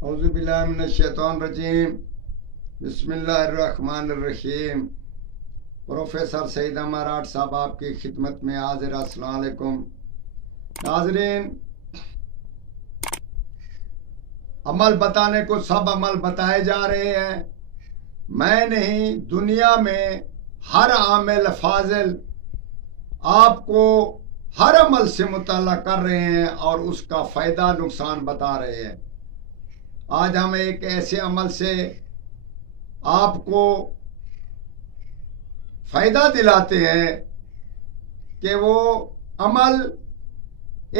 औज़ुबिल्लाहिमिनश्शैतानिर्रजीम बिस्मिल्लाहिर्रहमानिर्रहीम। प्रोफेसर सईद अमर आट साहब आपकी खिदमत में हाजिर। अस्सलाम वालेकुम नाज़रीन। अमल बताने को सब अमल बताए जा रहे हैं। मैं नहीं, दुनिया में हर आमिल फाजिल आपको हर अमल से मुतल्ला कर रहे हैं और उसका फ़ायदा नुकसान बता रहे हैं। आज हम एक ऐसे अमल से आपको फ़ायदा दिलाते हैं कि वो अमल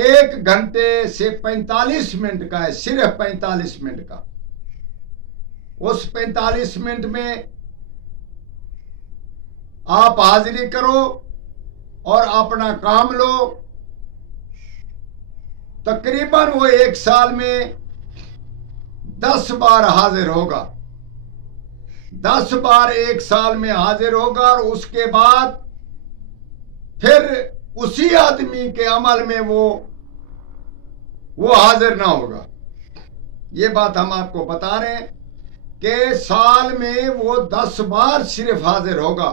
1 घंटे से 45 मिनट का है, सिर्फ 45 मिनट का। उस 45 मिनट में आप हाजिरी करो और अपना काम लो। तकरीबन वो 1 साल में 10 बार हाजिर होगा। 10 बार 1 साल में हाजिर होगा और उसके बाद फिर उसी आदमी के अमल में वो हाजिर ना होगा। ये बात हम आपको बता रहे हैं कि साल में वो 10 बार सिर्फ हाजिर होगा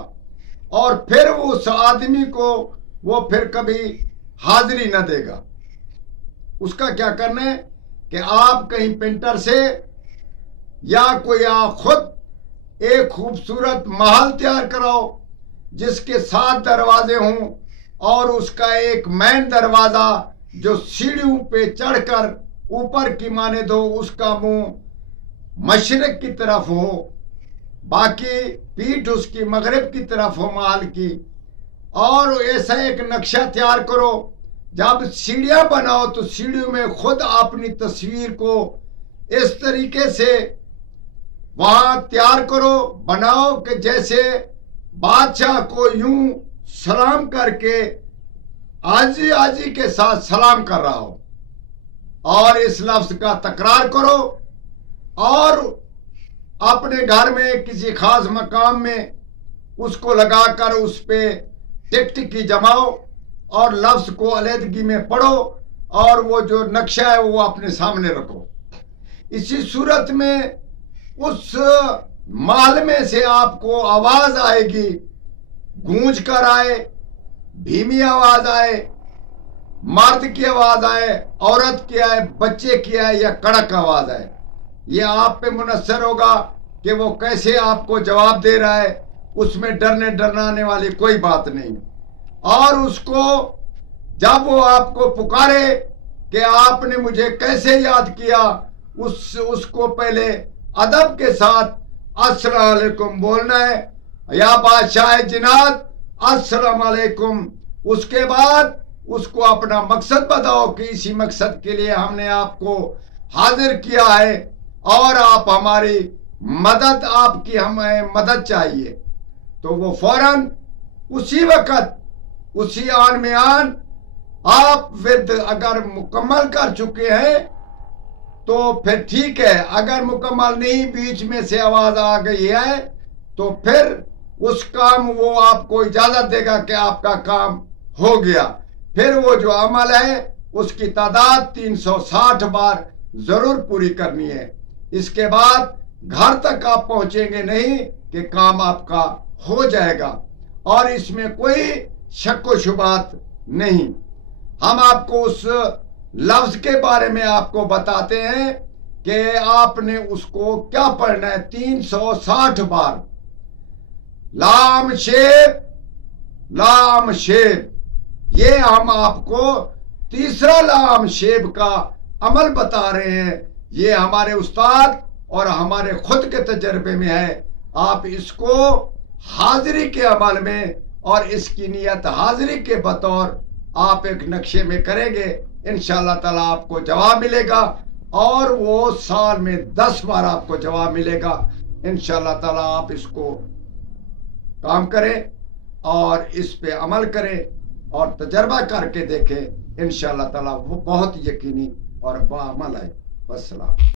और फिर उस आदमी को वो फिर कभी हाजिरी न देगा। उसका क्या करना है कि आप कहीं पेंटर से या कोई आप खुद एक खूबसूरत महल तैयार कराओ जिसके 7 दरवाजे हों और उसका एक मेन दरवाजा जो सीढ़ियों पे चढ़कर ऊपर की माने दो, उसका मुंह मशरिक की तरफ हो, बाकी पीठ उसकी मगरिब की तरफ हो महल की। और ऐसा एक नक्शा तैयार करो। जब सीढ़ियां बनाओ तो सीढ़ियों में खुद अपनी तस्वीर को इस तरीके से वहां तैयार करो, बनाओ कि जैसे बादशाह को यूं सलाम करके आजी आजी के साथ सलाम कर रहा हो। और इस लफ्ज का तकरार करो और अपने घर में किसी खास मकाम में उसको लगाकर उस पे टिकटिकी जमाओ और लफ्ज को अलहदगी में पढ़ो और वो जो नक्शा है वो अपने सामने रखो। इसी सूरत में उस महल में से आपको आवाज आएगी, गूंज कर आए, धीमी आवाज आए, मर्द की आवाज आए, औरत की आए, बच्चे की आए या कड़क आवाज आए। ये आप पे मुनस्सर होगा कि वो कैसे आपको जवाब दे रहा है। उसमें डराने वाली कोई बात नहीं। और उसको जब वो आपको पुकारे कि आपने मुझे कैसे याद किया, उसको पहले अदब के साथ अस्सलाम वालेकुम बोलना है, या बादशाह जिन्नात अस्सलाम वालेकुम। उसके बाद उसको अपना मकसद बताओ कि इसी मकसद के लिए हमने आपको हाजिर किया है और आप हमारी मदद, आपकी हमें मदद चाहिए। तो वो फौरन उसी वक्त उसी आन में आन आप विद अगर मुकम्मल कर चुके हैं तो फिर ठीक है। अगर मुकम्मल नहीं, बीच में से आवाज आ गई है, तो फिर उस काम वो आपको इजाजत देगा कि आपका काम हो गया। फिर वो जो अमल है उसकी तादाद 360 बार जरूर पूरी करनी है। इसके बाद घर तक आप पहुंचेंगे नहीं कि काम आपका हो जाएगा और इसमें कोई शक व शुबात नहीं। हम आपको उस लफ्ज के बारे में आपको बताते हैं कि आपने उसको क्या पढ़ना है। 360 बार लाम शेब लाम शेब। ये हम आपको तीसरा लाम शेब का अमल बता रहे हैं। ये हमारे उस्ताद और हमारे खुद के तजर्बे में है। आप इसको हाजिरी के अमल में और इसकी नियत हाजिरी के बतौर आप एक नक्शे में करेंगे, इंशाअल्लाह ताला आपको जवाब मिलेगा और वो साल में 10 बार आपको जवाब मिलेगा। इंशाअल्लाह ताला आप इसको काम करें और इस पे अमल करें और तजर्बा करके देखें। इंशाअल्लाह ताला वो बहुत यकीनी और बाअमल है। वस्सलाम।